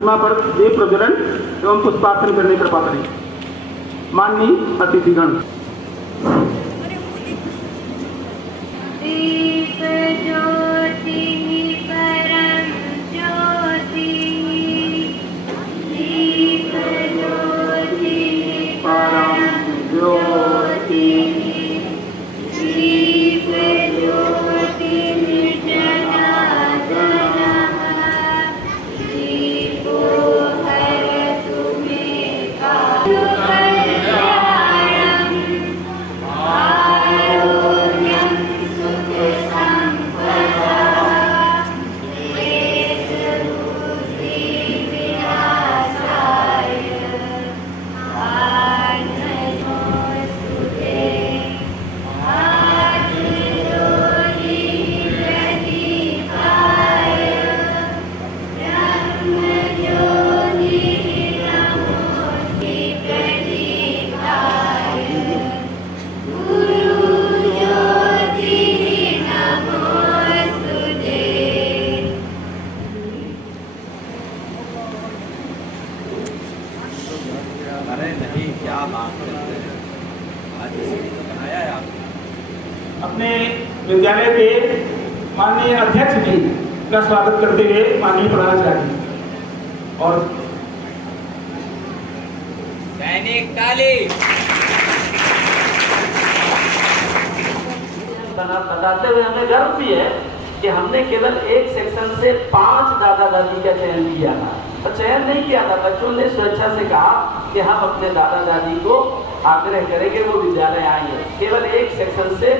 प्रतिमा पर दीप प्रज्वलन एवं पुष्पार्चन करने कृपा करें। माननीय अतिथिगण। दीप ज्योति परम ज्योति, दीप ज्योति परम ज्योति, दीप ज्योति जनार्दनः, दीपो हरतु मे कल्याणम्, आरोग्यं सुखसम्पदः, क्लेशबुद्धिविनाशाय, आत्मनोस्तुते, आत्मज्योतिप्रदीपाय, ब्रह्मज्योतिः नमोऽस्ति प्रदीपाय, गुरुज्योतिः नमोऽस्तुते। अरे नहीं, क्या बात करते हैं, आज इसी को बनाया है आपने। अपने विद्यालय के माननीय अध्यक्ष जी का स्वागत करते हुए माननीय प्रधानाचार्य और सैनिक ताली। बताते हुए हमें गर्व भी है कि हमने केवल एक सेक्शन से 5 दादा दादी का चयन किया था। और चयन नहीं किया था, बच्चों ने स्वेच्छा से कहा कि हम अपने दादा दादी को आग्रह करेंगे वो विद्यालय आएंगे। केवल एक सेक्शन से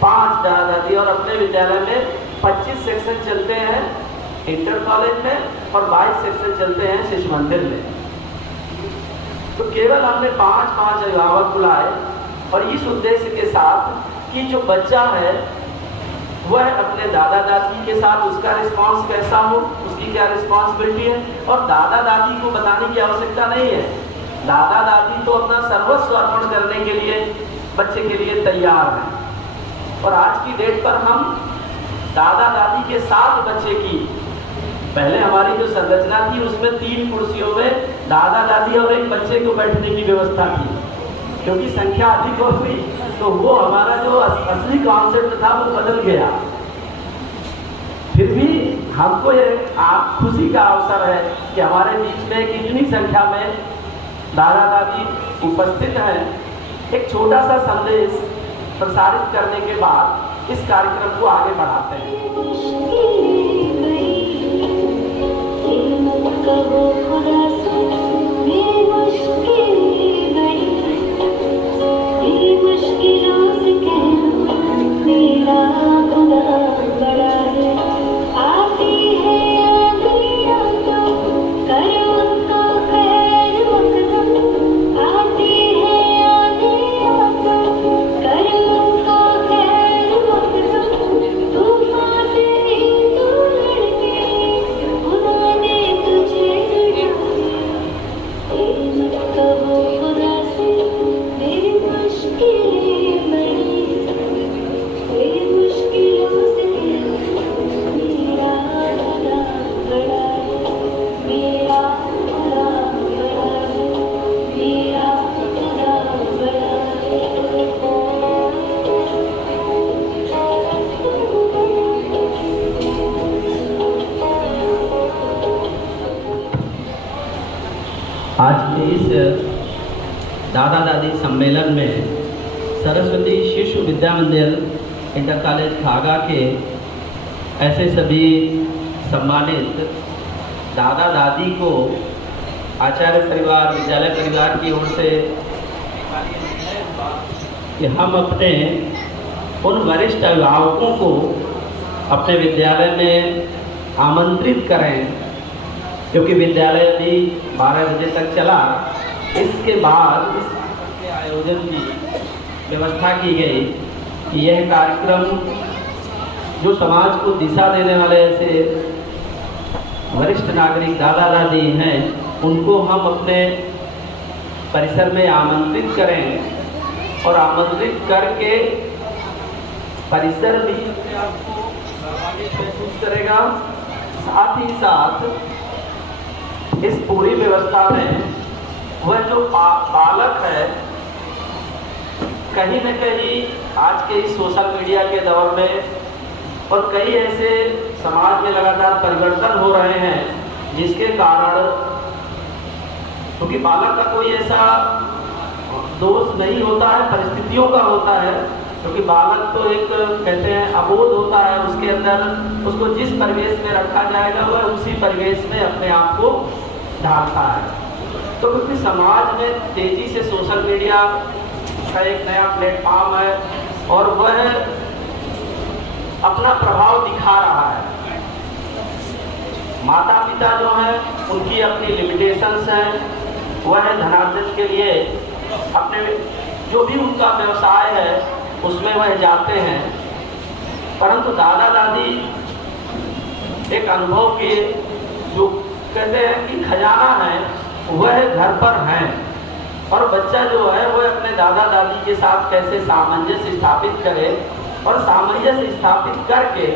5 दादा दादी, और अपने विद्यालय में 25 सेक्शन चलते हैं इंटर कॉलेज में और 22 सेक्शन चलते हैं शिशु मंदिर में। तो केवल हमने 5 अभिभावक बुलाए और इस उद्देश्य के साथ कि जो बच्चा है वह अपने दादा दादी के साथ उसका रिस्पांस कैसा हो, उसकी क्या रिस्पॉन्सिबिलिटी है। और दादा दादी को बताने की आवश्यकता नहीं है, दादा दादी तो अपना सर्वस्व अर्पण करने के लिए बच्चे के लिए तैयार हैं। और आज की डेट पर हम दादा दादी के साथ बच्चे की, पहले हमारी जो संरचना थी उसमें 3 कुर्सियों में दादा दादी और एक बच्चे को बैठने की व्यवस्था थी। क्योंकि संख्या अधिक हो गई तो वो हमारा जो असली कॉन्सेप्ट था वो बदल गया। फिर भी हमको ये खुशी का अवसर है कि हमारे बीच में इतनी संख्या में दादा दादी उपस्थित हैं। एक छोटा सा संदेश प्रसारित करने के बाद इस कार्यक्रम को आगे बढ़ाते हैं। मुश्किलों से कहना मेरा खुदा बड़ा है, आती है आंधियाँ तो करो उनको खैर मकदम, आती है आंधियाँ तो करो उनको खैर मकदम, तूफान से भी तू लड़के उन्होंने तुझे डराया, मत कहो खुदा से मेरी मुश्किलें बड़ी, मेरी मुश्किलों से मेरा खुदा बड़ा है, मेरा खुदा बड़ा है, मेरा खुदा बड़ा आज के इस दादा दादी सम्मेलन में सरस्वती शिशु विद्या मंदिर इंटर कॉलेज खागा के ऐसे सभी सम्मानित दादा दादी को आचार्य परिवार विद्यालय परिवार की ओर से कि हम अपने उन वरिष्ठ अभिभावकों को अपने विद्यालय में आमंत्रित करें, क्योंकि विद्यालय भी 12 बजे तक चला। इसके बाद इस आयोजन की व्यवस्था की गई कि यह कार्यक्रम जो समाज को दिशा देने वाले ऐसे वरिष्ठ नागरिक दादा दादी हैं उनको हम अपने परिसर में आमंत्रित करें और आमंत्रित करके परिसर भी अपने आप को प्रभावित महसूस करेगा। साथ ही साथ इस पूरी व्यवस्था में वह जो बालक है, कहीं न कहीं आज के इस सोशल मीडिया के दौर में और कई ऐसे समाज में लगातार परिवर्तन हो रहे हैं जिसके कारण, क्योंकि बालक का कोई ऐसा दोष नहीं होता है, परिस्थितियों का होता है, क्योंकि बालक तो एक कहते हैं अबोध होता है, उसके अंदर उसको जिस परिवेश में रखा जाएगा वह उसी परिवेश में अपने आप को ढालता है। तो क्योंकि समाज में तेजी से सोशल मीडिया का एक नया प्लेटफॉर्म है और वह अपना प्रभाव दिखा रहा है। माता पिता जो हैं उनकी अपनी लिमिटेशंस हैं, वह धनार्जन के लिए अपने जो भी उनका व्यवसाय है उसमें वह जाते हैं, परंतु दादा दादी एक अनुभव के जो कहते हैं कि खजाना है वह घर पर हैं, और बच्चा जो है वह अपने दादा दादी के साथ कैसे सामंजस्य स्थापित करे और सामंजस्य स्थापित करके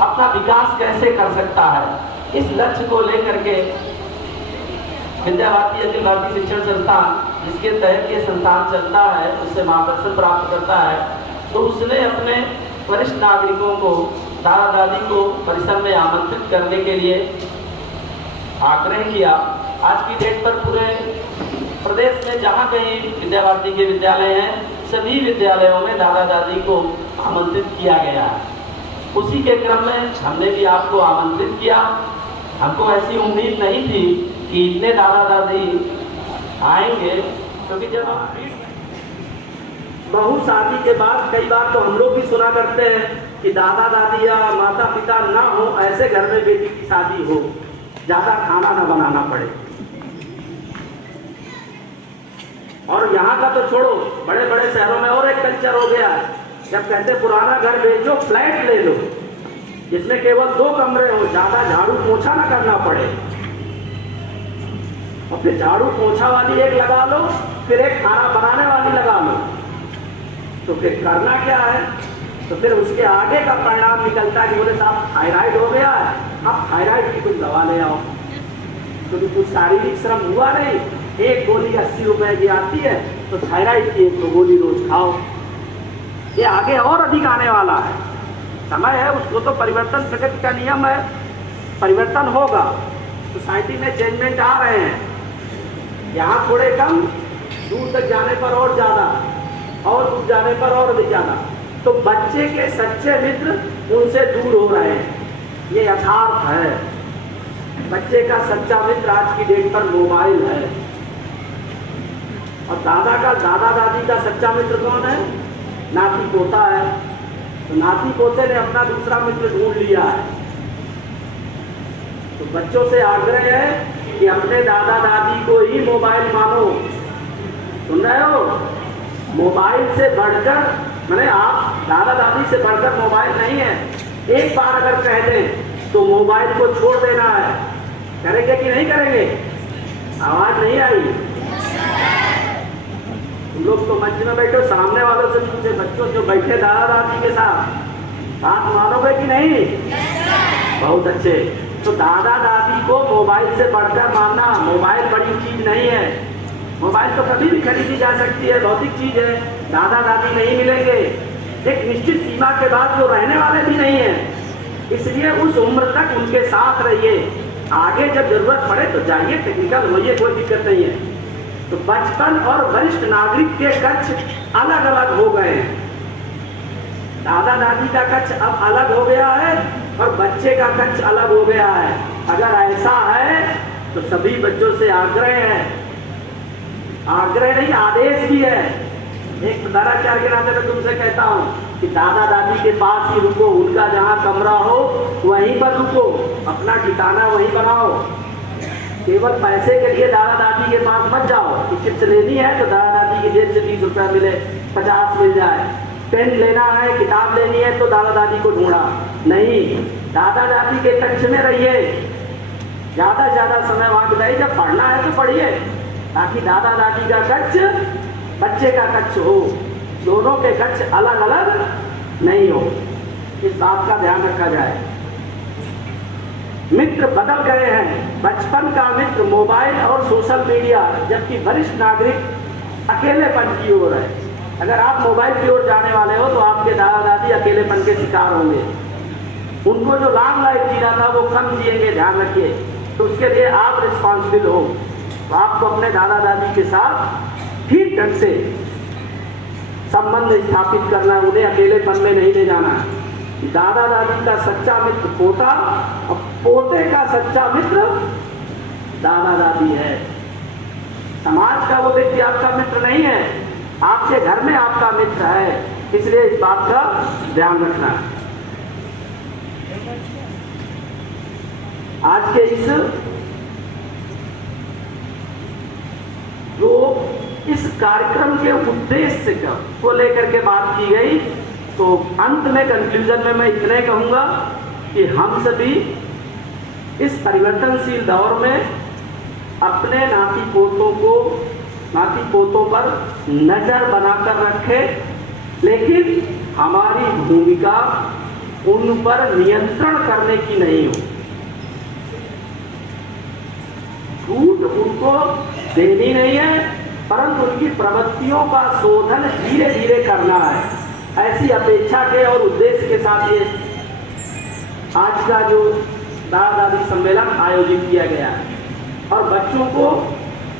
अपना विकास कैसे कर सकता है, इस लक्ष्य को लेकर के विद्या भारती अखिल भारतीय शिक्षण संस्थान, जिसके तहत ये संस्थान चलता है, उससे मार्गदर्शन प्राप्त करता है, तो उसने अपने वरिष्ठ नागरिकों को, दादा दादी को परिसर में आमंत्रित करने के लिए आग्रह किया। आज की डेट पर पूरे प्रदेश में जहाँ कहीं विद्या भारती के विद्यालय हैं, सभी विद्यालयों में दादा दादी को आमंत्रित किया गया है। उसी के क्रम में हमने भी आपको आमंत्रित किया। हमको ऐसी उम्मीद नहीं थी कि इतने दादा दादी आएंगे, क्योंकि जब हम बहू शादी के बाद कई बार तो हम लोग भी सुना करते हैं कि दादा दादी या माता पिता ना हो ऐसे घर में बेटी की शादी हो, ज्यादा खाना ना बनाना पड़े। और यहाँ का तो छोड़ो, बड़े बड़े शहरों में और एक कल्चर हो गया है, जब कहते पुराना घर बेचो फ्लैट ले लो जिसमें केवल 2 कमरे हो, ज्यादा झाड़ू पोछा ना करना पड़े, और फिर झाड़ू पोछा वाली एक लगा लो, फिर एक खाना बनाने वाली लगा लो, तो फिर करना क्या है? तो फिर उसके आगे का परिणाम निकलता है कि बोले साहब थायराइड हो गया है, आप थायराइड की कुछ दवा ले आओ, क्योंकि कुछ शारीरिक श्रम हुआ नहीं, एक गोली 80 रुपए की आती है, तो थायराइड की 1 गोली रोज खाओ। ये आगे और अधिक आने वाला है, समय है, उसको तो परिवर्तन प्रकृति का नियम है, परिवर्तन होगा, सोसाइटी में चेंजमेंट आ रहे हैं, यहाँ थोड़े कम, दूर तक जाने पर और ज्यादा, और दूर जाने पर और भी ज्यादा। तो बच्चे के सच्चे मित्र उनसे दूर हो रहे हैं, ये यथार्थ है। बच्चे का सच्चा मित्र आज की डेट पर मोबाइल है, और दादा दादी का सच्चा मित्र कौन है? नाती पोता है। तो नाती पोते ने अपना दूसरा मित्र ढूंढ लिया है। तो बच्चों से आग्रह है कि अपने दादा दादी को ही मोबाइल मानो। सुन रहे हो? मोबाइल से बढ़कर, मैंने आप दादा दादी से बढ़कर मोबाइल नहीं है। एक बार अगर कह दें तो मोबाइल को छोड़ देना है। करेंगे कि नहीं करेंगे? आवाज नहीं आई। तुम लोग तो मंच में बैठो, सामने वालों से पूछे, बच्चों जो बैठे दादा दादी के साथ, बात मानोगे कि नहीं? बहुत अच्छे। तो दादा दादी को मोबाइल से बढ़कर मानना, मोबाइल बड़ी चीज नहीं है। मोबाइल तो कभी भी खरीदी जा सकती है, भौतिक चीज है। दादा दादी नहीं मिलेंगे, एक निश्चित सीमा के बाद जो रहने वाले भी नहीं है। इसलिए उस उम्र तक उनके साथ रहिए, आगे जब जरूरत पड़े तो जाइए, टेक्निकल होइए, कोई दिक्कत नहीं है। तो बचपन और वरिष्ठ नागरिक के कक्ष अलग अलग हो गए हैं। दादा दादी का कक्ष अब अलग हो गया है और बच्चे का कक्ष अलग हो गया है। अगर ऐसा है तो सभी बच्चों से आग्रह है, आग्रह नहीं आदेश भी है। एक प्रधानाचार्य के नाते मैं तुमसे कहता हूँ कि दादा दादी के पास ही रुको, उनका जहाँ कमरा हो वहीं पर रुको, अपना ठिकाना वहीं बनाओ। केवल पैसे के लिए दादा दादी के पास मत जाओ कि चिप्स लेनी है तो दादा दादी की जेब से 20 रुपया मिले, 50 मिल जाए। पेन लेना है, किताब लेनी है तो दादा दादी को ढूंढा नहीं, दादा दादी के कक्ष में रहिए, ज्यादा से ज्यादा समय वहां बिताइए। जब पढ़ना है तो पढ़िए, ताकि दादा दादी का कक्ष बच्चे का कक्ष हो, दोनों के कक्ष अलग अलग नहीं हो। इस बात का ध्यान रखा जाए। मित्र बदल गए हैं। बचपन का मित्र मोबाइल और सोशल मीडिया, जबकि वरिष्ठ नागरिक अकेलेपन की ओर है। अगर आप मोबाइल की ओर जाने वाले हो तो आपके दादा दादी अकेलेपन के शिकार होंगे। उनको जो लॉन्ग लाइफ जीना था वो कम जिएंगे, ध्यान रखिए। तो उसके लिए आप रिस्पॉन्सिबल हो। तो आपको अपने दादा दादी के साथ ठीक ढंग से संबंध स्थापित करना है, उन्हें अकेलेपन में नहीं ले जाना है। दादा दादी का सच्चा मित्र पोता और पोते का सच्चा मित्र दादा दादी है। समाज का वो व्यक्ति आपका मित्र नहीं है, आपके घर में आपका मित्र है, इसलिए इस बात का ध्यान रखना है। आज के इस कार्यक्रम के उद्देश्य को लेकर के बात की गई, तो अंत में कंक्लूजन में मैं इतने कहूंगा कि हम सभी इस परिवर्तनशील दौर में अपने नाती पोतों पर नजर बनाकर रखें, लेकिन हमारी भूमिका उन पर नियंत्रण करने की नहीं हो। छूट उनको देनी नहीं है, परंतु उनकी प्रवृत्तियों का शोधन धीरे धीरे करना है। ऐसी अपेक्षा के और उद्देश्य के साथ ये आज का जो दादा दादी सम्मेलन आयोजित किया गया है, और बच्चों को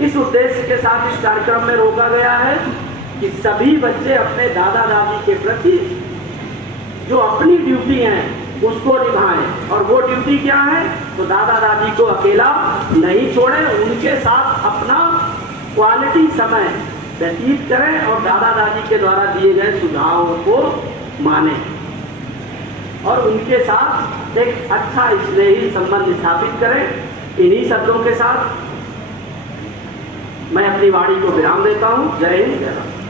इस उद्देश्य के साथ इस कार्यक्रम में रोका गया है कि सभी बच्चे अपने दादा दादी के प्रति जो अपनी ड्यूटी है उसको निभाएं। और वो ड्यूटी क्या है? तो दादा दादी को अकेला नहीं छोड़ें, उनके साथ अपना क्वालिटी समय व्यतीत करें और दादा दादी के द्वारा दिए गए सुझावों को माने और उनके साथ एक अच्छा स्नेही संबंध स्थापित करें। इन्हीं शब्दों के साथ मैं अपनी वाणी को विराम देता हूँ। जय हिंद, जय भारत।